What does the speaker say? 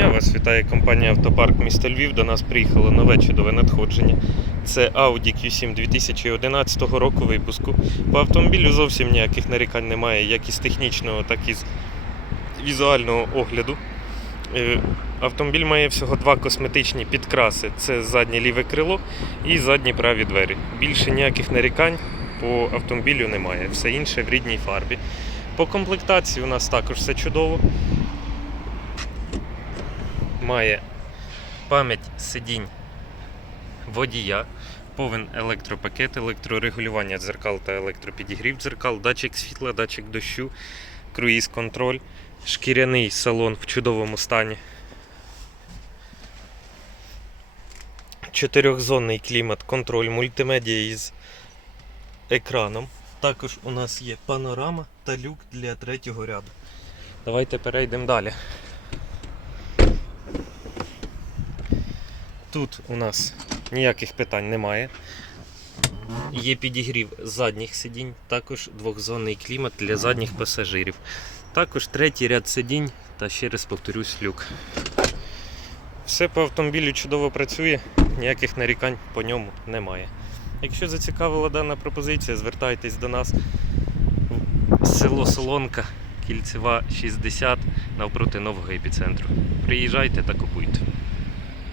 дня, вас вітає компанія Автопарк міста Львів. До нас приїхало нове чудове надходження. Це Audi Q7 2011 року випуску. По автомобілю зовсім ніяких нарікань немає, як із технічного, так і з візуального огляду. Е, Автомобіль має всього два косметичні підкраси: це заднє ліве крило і задні праві двері. Більше ніяких нарікань по автомобілю немає. Все інше в рідній фарбі. По комплектації у нас також все чудово. Має пам'ять сидінь водія, повен електропакет, електрорегулювання дзеркал та електропідігрів дзеркал, датчик світла, датчик дощу, круїз-контроль, шкіряний салон в чудовому стані. Чотирьохзонний клімат, контроль, мультимедіа із екраном. Також у нас є панорама та люк для третього ряду. Давайте перейдемо далі. Тут у нас ніяких питань немає. Є підігрів задніх сидінь, також двохзонний клімат для задніх пасажирів. Також третій ряд сидінь та ще раз повторюсь люк. Все по автомобілю чудово працює, ніяких нарікань по ньому немає. Якщо зацікавила дана пропозиція, звертайтесь до нас. в Село Солонка, Кільцева 60 навпроти нового епіцентру. Приїжджайте та купуйте.